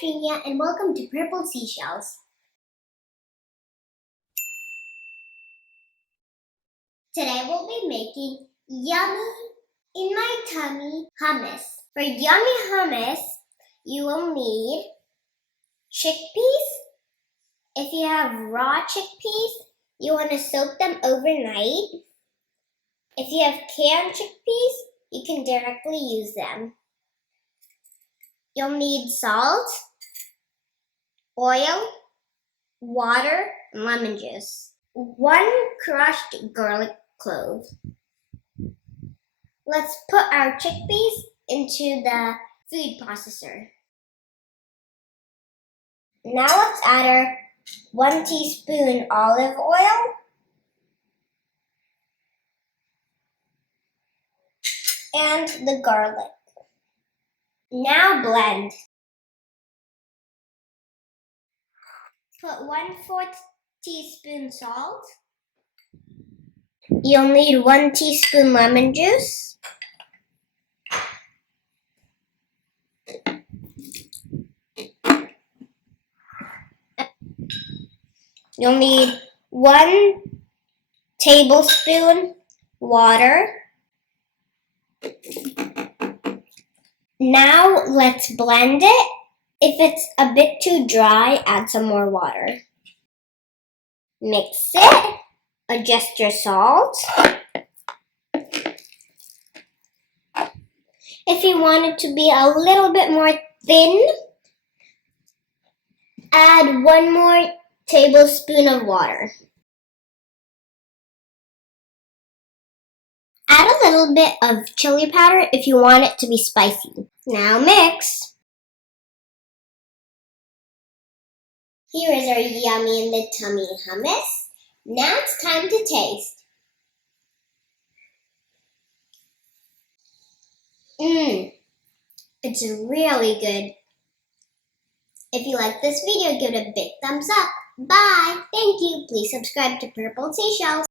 Trina and welcome to Purple Seashells. Today we'll be making yummy in my tummy hummus. For yummy hummus, you will need chickpeas. If you have raw chickpeas, you want to soak them overnight. If you have canned chickpeas, you can directly use them. You'll need salt, oil, water, and lemon juice. 1 crushed garlic clove. Let's put our chickpeas into the food processor. Now let's add our 1 teaspoon olive oil and the garlic. Now blend. Put 1/4 teaspoon salt. You'll need 1 teaspoon lemon juice. You'll need 1 tablespoon water. Now let's blend it. If it's a bit too dry, add some more water. Mix it. Adjust your salt. If you want it to be a little bit more thin, add 1 more tablespoon of water. Add a little bit of chili powder if you want it to be spicy. Now mix. Here is our yummy in the tummy hummus. Now it's time to taste. It's really good. If you like this video, give it a big thumbs up. Bye! Thank you. Please subscribe to Purple Seashells.